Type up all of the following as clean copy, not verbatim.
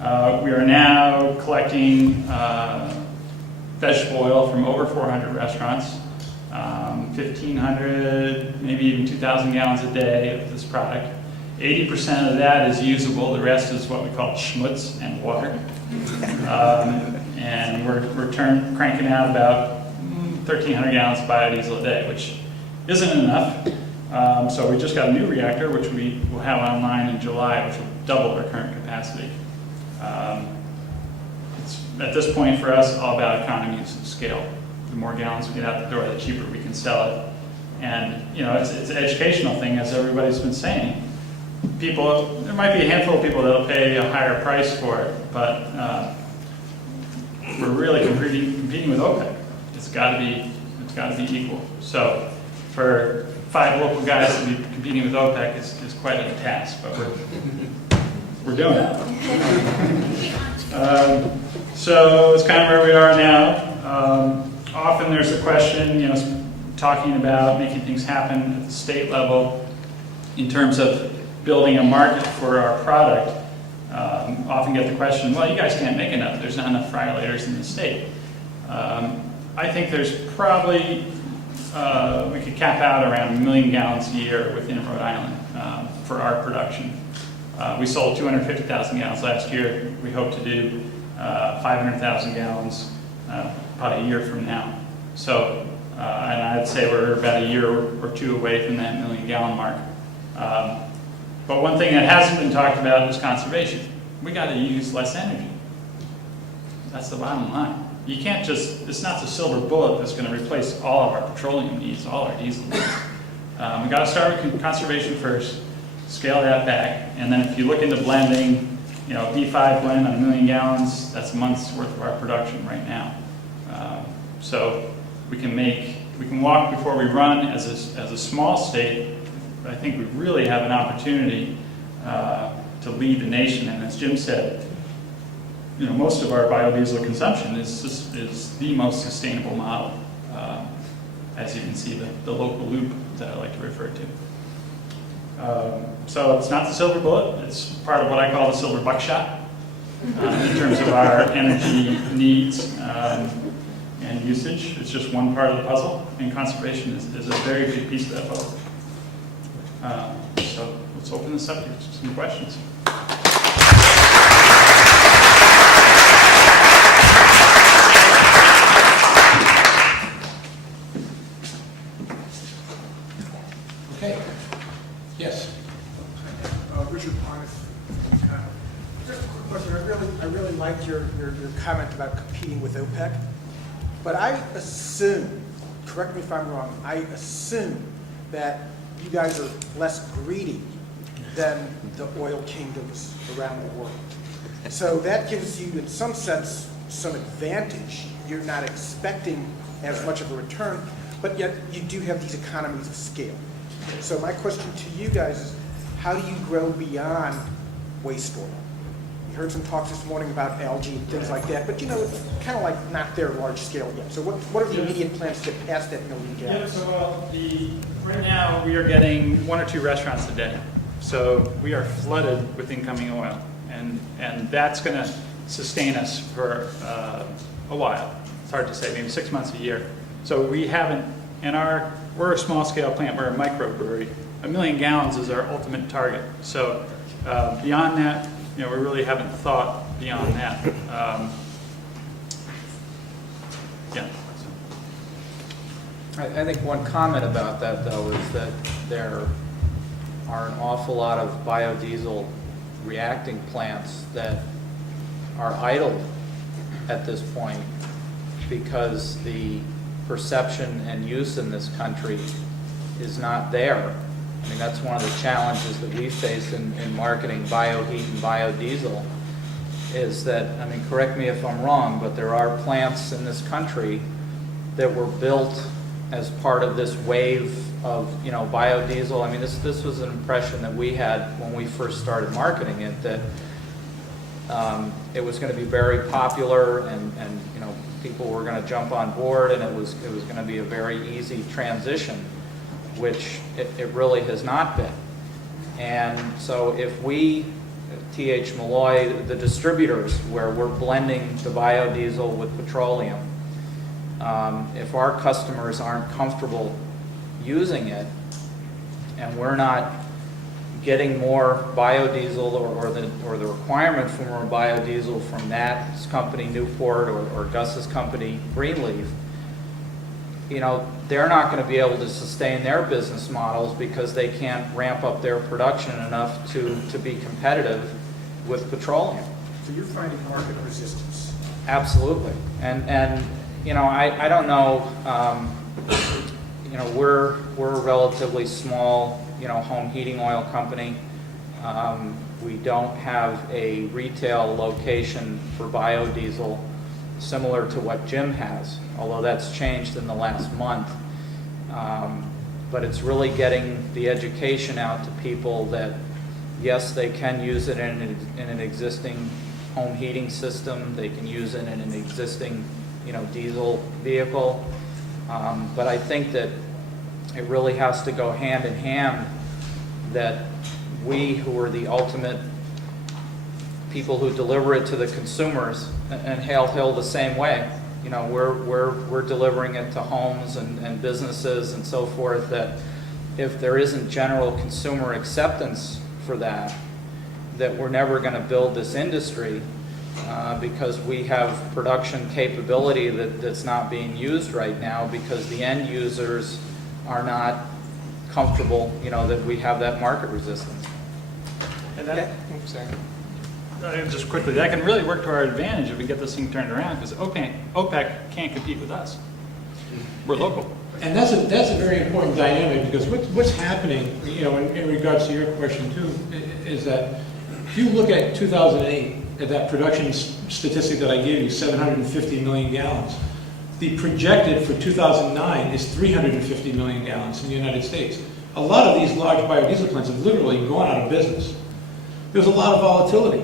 We are now collecting vegetable oil from over 400 restaurants, 1,500, maybe even 2,000 gallons a day of this product. 80% of that is usable. The rest is what we call schmutz and water. And we're cranking out about 1,300 gallons of biodiesel a day, which isn't enough. So we just got a new reactor, which we will have online in July, which will double our current capacity. It's, at this point for us, all about economies of scale. The more gallons we get out the door, the cheaper we can sell it. And it's an educational thing, as everybody's been saying. There might be a handful of people that'll pay a higher price for it, but we're really competing with OPEC. It's got to be equal. So for 5 local guys to be competing with OPEC is quite a task, but we're doing it. So it's kind of where we are now. Often there's a question, talking about making things happen at the state level in terms of building a market for our product. Often get the question, well, you guys can't make enough. There's not enough friolators in the state. I think there's probably, we could cap out around 1 million gallons a year within Rhode Island for our production. We sold 250,000 gallons last year. We hope to do 500,000 gallons about a year from now. So, and I'd say we're about a year or two away from that 1 million gallon mark. But one thing that hasn't been talked about is conservation. We got to use less energy. That's the bottom line. You can't just, it's not the silver bullet that's going to replace all of our petroleum needs, all our diesel needs. We got to start with conservation first, scale that back, and then if you look into blending, B5 blend on 1 million gallons, that's a month's worth of our production right now. So we can walk before we run as a small state. I think we really have an opportunity to lead the nation, and as Jim said, most of our biodiesel consumption is the most sustainable model, as you can see the local loop that I like to refer to. So it's not the silver bullet, it's part of what I call the silver buckshot in terms of our energy needs and usage. It's just one part of the puzzle, and conservation is a very big piece of that puzzle. So let's open this up to some questions. Okay. Yes. Richard Hosley. Just a quick question. I really liked your comment about competing with OPEC, but I assume, correct me if I'm wrong, I assume that you guys are less greedy than the oil kingdoms around the world. So that gives you, in some sense, some advantage. You're not expecting as much of a return, but yet you do have these economies of scale. So my question to you guys is, how do you grow beyond waste oil? You heard some talks this morning about algae and things like that, but it's kind of like not there large scale yet. So what are the immediate plans to get past that 1 million gallons? Yeah, so right now we are getting 1 or 2 restaurants a day. So we are flooded with incoming oil, and that's going to sustain us for a while. It's hard to say, maybe 6 months a year. So we haven't, we're a small scale plant, we're a microbrewery. 1 million gallons is our ultimate target. So beyond that, we really haven't thought beyond that. Yeah. I think one comment about that, though, is that there are an awful lot of biodiesel reacting plants that are idle at this point because the perception and use in this country is not there. I mean, that's one of the challenges that we face in marketing bioheat and biodiesel, is that, I mean, correct me if I'm wrong, but there are plants in this country that were built as part of this wave of, biodiesel. I mean, this was an impression that we had when we first started marketing it, that it was going to be very popular and people were going to jump on board, and it was going to be a very easy transition, which it really has not been. And so if we T.H. Malloy, the distributors, where we're blending the biodiesel with petroleum. If our customers aren't comfortable using it, and we're not getting more biodiesel or the requirement for more biodiesel from Nat's company, Newport, or Gus's company, Greenleaf, they're not going to be able to sustain their business models because they can't ramp up their production enough to be competitive with petroleum. So you're finding market resistance? Absolutely. And I don't know, we're a relatively small, home heating oil company. We don't have a retail location for biodiesel similar to what Jim has, although that's changed in the last month. But it's really getting the education out to people that, yes, they can use it in an existing home heating system. They can use it in an existing, diesel vehicle. But I think that it really has to go hand in hand that we, who are the ultimate people who deliver it to the consumers, and Hale Hill the same way. We're delivering it to homes and businesses and so forth, that if there isn't general consumer acceptance for that we're never going to build this industry because we have production capability that's not being used right now because the end users are not comfortable, that we have that market resistance. And that, just quickly, that can really work to our advantage if we get this thing turned around, because OPEC can't compete with us. We're local. And that's a very important dynamic, because what's happening, in regards to your question too, is that if you look at 2008, at that production statistic that I gave you, 750 million gallons, the projected for 2009 is 350 million gallons in the United States. A lot of these large biodiesel plants have literally gone out of business. There was a lot of volatility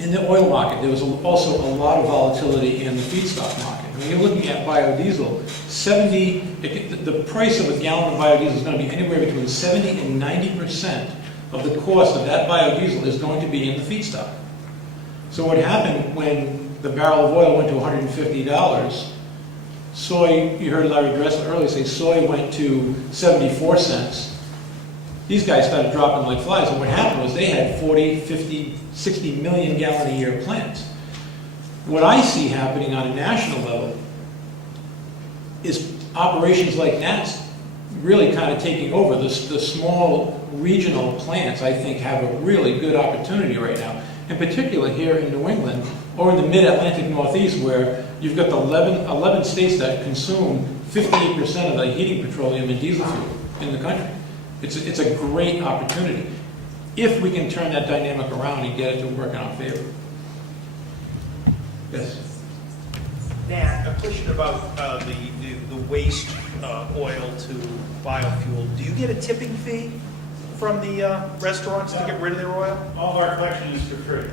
in the oil market. There was also a lot of volatility in the feedstock market. When you're looking at biodiesel, the price of a gallon of biodiesel is going to be anywhere between 70 and 90% of the cost of that biodiesel is going to be in the feedstock. So what happened when the barrel of oil went to $150, soy, you heard Larry Dressler earlier say soy went to 74 cents. These guys started dropping like flies, and what happened was they had 40, 50, 60 million gallon a year plants. What I see happening on a national level is operations like Nat's really kind of taking over. The small regional plants, I think, have a really good opportunity right now, in particular here in New England or in the mid-Atlantic Northeast, where you've got the 11 states that consume 58% of the heating petroleum and diesel fuel in the country. It's a great opportunity if we can turn that dynamic around and get it to work in our favor. Yes. Nat, a question about the waste oil to biofuel. Do you get a tipping fee from the restaurants to get rid of their oil? All of our collection is for free.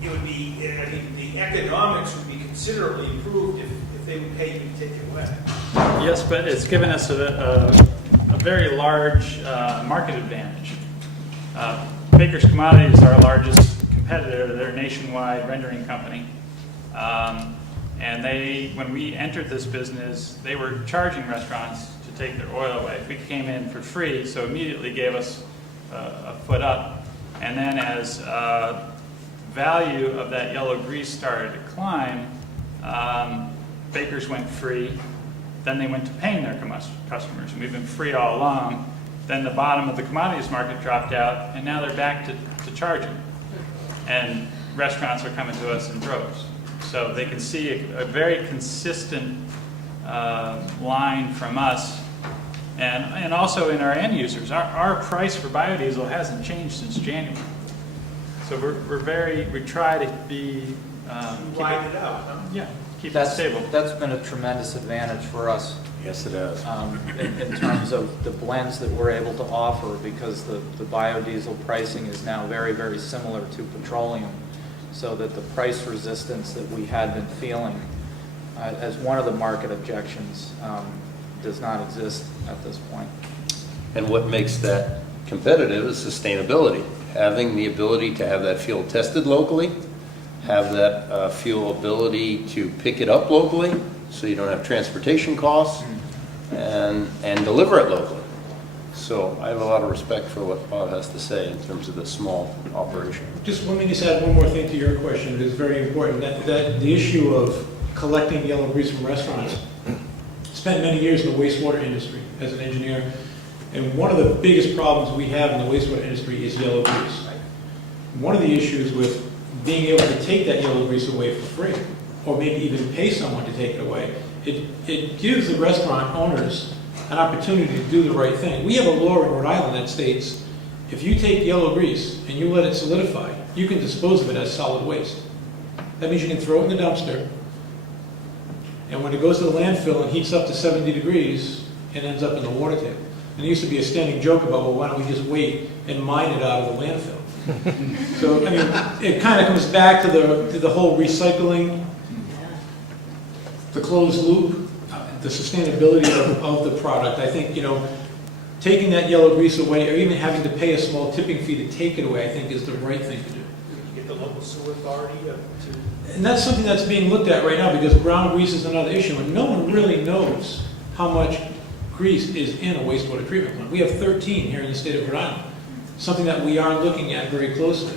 It would be, I think the economics would be considerably improved if they would pay you to take it away. Yes, but it's given us a very large market advantage. Baker's Commodities is our largest competitor. They're a nationwide rendering company. And when we entered this business, they were charging restaurants to take their oil away. We came in for free, so immediately gave us a foot up. And then as value of that yellow grease started to climb, Baker's went free. Then they went to paying their customers, and we've been free all along. Then the bottom of the commodities market dropped out, and now they're back to charging. And restaurants are coming to us in droves. So they can see a very consistent line from us, and also in our end users. Our price for biodiesel hasn't changed since January. So we try to be Widen it out, huh? Yeah, keep it stable. That's been a tremendous advantage for us. Yes, it has. In terms of the blends that we're able to offer, because the biodiesel pricing is now very, very similar to petroleum, so that the price resistance that we had been feeling as one of the market objections does not exist at this point. And what makes that competitive is sustainability. having the ability to have that fuel tested locally, have that fuel ability to pick it up locally, so you don't have transportation costs, and deliver it locally. So I have a lot of respect for what Bob has to say in terms of the small operation. Just let me just add one more thing to your question. It is very important that the issue of collecting yellow grease from restaurants. Spent many years in the wastewater industry as an engineer, and one of the biggest problems we have in the wastewater industry is yellow grease. One of the issues with being able to take that yellow grease away for free, or maybe even pay someone to take it away, it gives the restaurant owners an opportunity to do the right thing. We have a law in Rhode Island that states if you take yellow grease and you let it solidify, you can dispose of it as solid waste. That means you can throw it in the dumpster, and when it goes to the landfill and heats up to 70 degrees, it ends up in the water table. And there used to be a standing joke about, well, why don't we just wait and mine it out of the landfill? So, I mean, it kind of comes back to the whole recycling, the closed loop, the sustainability of the product. I think, you know, taking that yellow grease away, or even having to pay a small tipping fee to take it away, I think is the right thing to do. You get the local sewer authority to... And that's something that's being looked at right now, because brown grease is another issue, and no one really knows how much grease is in a wastewater treatment plant. We have 13 here in the state of Rhode Island, something that we are looking at very closely.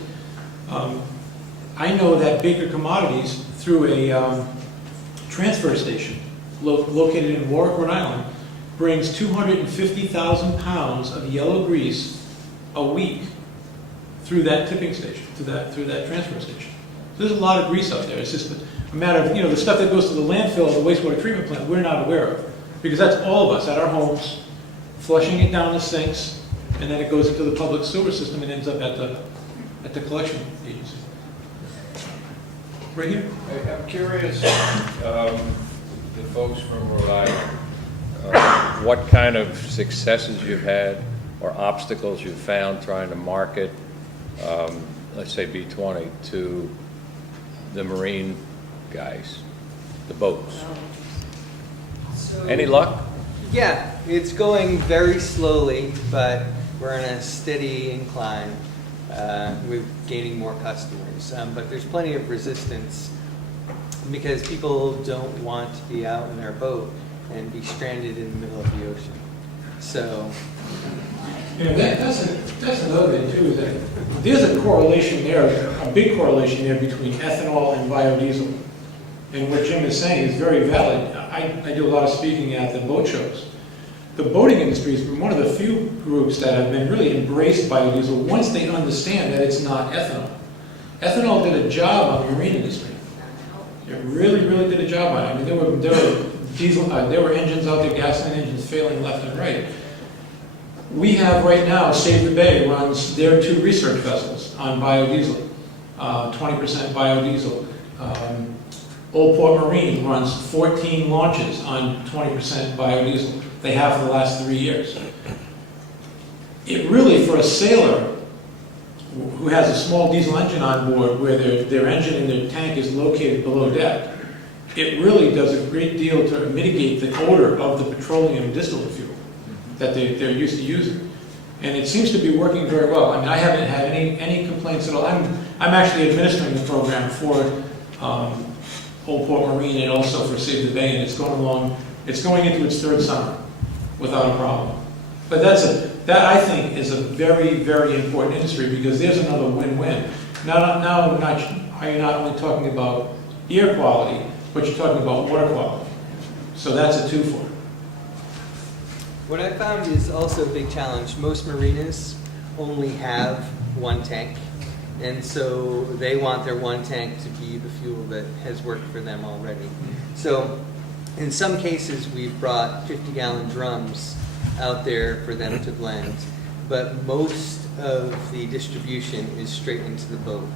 I know that Baker Commodities, through a transfer station located in Lohr, Rhode Island, brings 250,000 pounds of yellow grease a week through that tipping station, through that transfer station. So there's a lot of grease out there. It's just a matter of, you know, the stuff that goes to the landfill or the wastewater treatment plant we're not aware of, because that's all of us at our homes flushing it down the sinks, and then it goes into the public sewer system and ends up at the collection agency. Right here. I'm curious, the folks from Rhode Island, what kind of successes you've had or obstacles you've found trying to market, let's say B20, to the marine guys, the boats. So, Any luck? yeah, it's going very slowly, but we're on a steady incline. We're gaining more customers, but there's plenty of resistance because people don't want to be out in their boat and be stranded in the middle of the ocean. So, You know, that's another thing too, is that there's a correlation there, a big correlation there between ethanol and biodiesel. And what Jim is saying is very valid. I do a lot of speaking at the boat shows. The boating industry has been one of the few groups that have been really embraced biodiesel once they understand that it's not ethanol. Ethanol did a job on the marine industry. It really, really did a job on it. I mean, there were engines out there, gasoline engines failing left and right. We have right now, Save the Bay runs their 2 research vessels on biodiesel, 20% biodiesel. Old Port Marine runs 14 launches on 20% biodiesel. They have for the last 3 years. It really, for a sailor who has a small diesel engine on board where their engine and their tank is located below deck, it really does a great deal to mitigate the odor of the petroleum distillate fuel that they're used to using. And it seems to be working very well. I mean, I haven't had any complaints at all. I'm actually administering the program for Old Port Marine and also for Save the Bay, and it's going into its 3rd summer without a problem. But that I think is a very, very important industry, because there's another win-win. Now you're not only talking about air quality, but you're talking about water quality. So that's a 2-for. what I found is also a big challenge. Most marinas only have 1 tank, and so they want their 1 tank to be the fuel that has worked for them already. So in some cases, we've brought 50-gallon drums out there for them to blend, but most of the distribution is straight into the boat.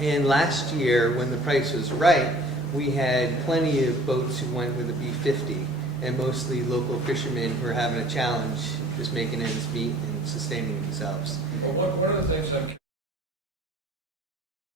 And last year, when the price was right, we had plenty of boats who went with a B50, and mostly local fishermen who are having a challenge just making ends meet and sustaining themselves. Well, one of the things I'm